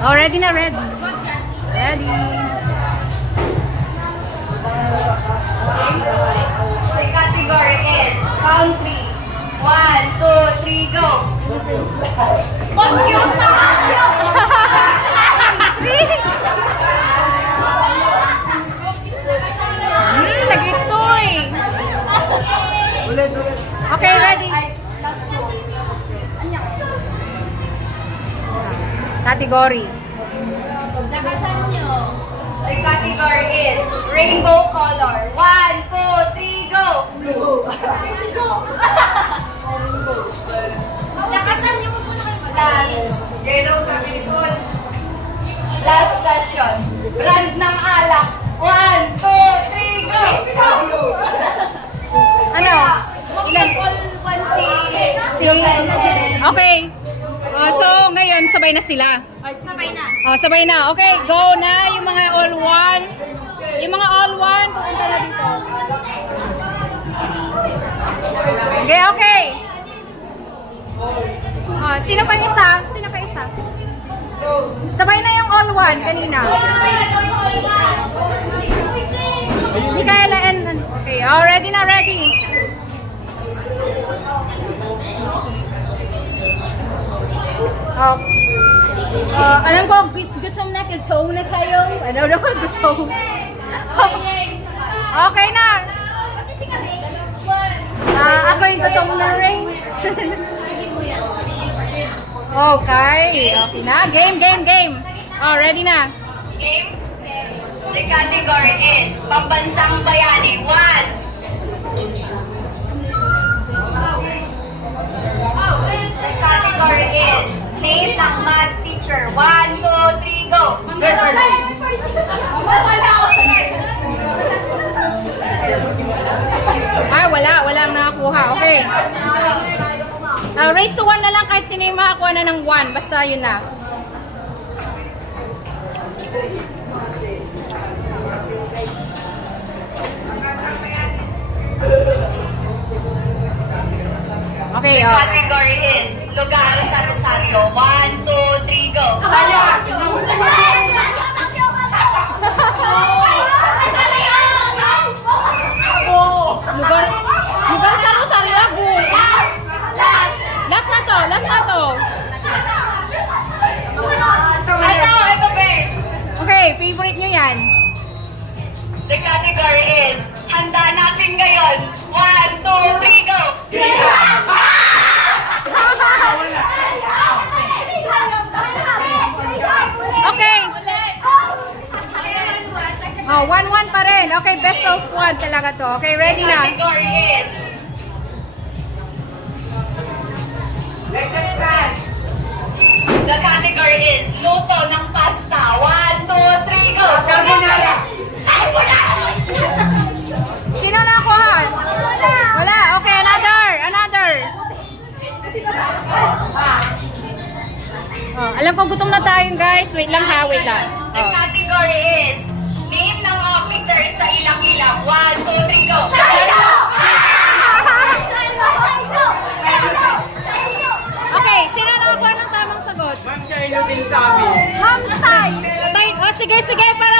Oh, ready na, ready. Ready. The category is country. 1, 2, 3, go! Mag-cute na kayo! Nag-itoy. Okay, ready. Category. Lakasan nyo. The category is rainbow color. 1, 2, 3, go! Lakasan niyo po muna kayo. Yellow sabi ni Paul. Last question. Brand ng alak. 1, 2, 3, go! Ano? Ilan? Okay. So, ngayon, sabay na sila. Sabay na. Sabay na. Okay, go na yung mga all one. Yung mga all one, pupunta na dito. Okay, okay. Sino pa yung isa? Sino pa isa? Sabay na yung all one kanina. Micaela and... Okay, ready na, ready. Alam ko, gutom na kayo. Ano na gutom? Okay na. Ako yung gutom na rin. Okay, okay na. Game. Ready na. Game. The category is pambansang bayani. 1. The category is name ng math teacher. 1, 2, 3, go! Walang nakakuha. Okay. Raise to 1 na lang kahit sino yung makakuha na ng 1. Basta yun na. Okay, The category is lugar sa Rosario. 1, 2, 3, go! Lugar sa Rosario. Last na to. Ito, babe! Okay, favorite nyo yan. The category is handa natin ngayon. 1, 2, 3, go! Okay. 1-1 pa rin. Okay, best of 1 talaga to. Okay, ready The na. category is The category is luto ng pasta. 1, 2, 3, go! Sino nakakuha? Wala. Okay, another. Alam ko gutom na tayo guys. Wait lang ha, wait lang. The category is name ng officer sa ilang-ilang. 1, 2, 3, go! Okay, sino nakakuha ng tamang sagot? Ma'am, siya din sa amin. Tay, sige, para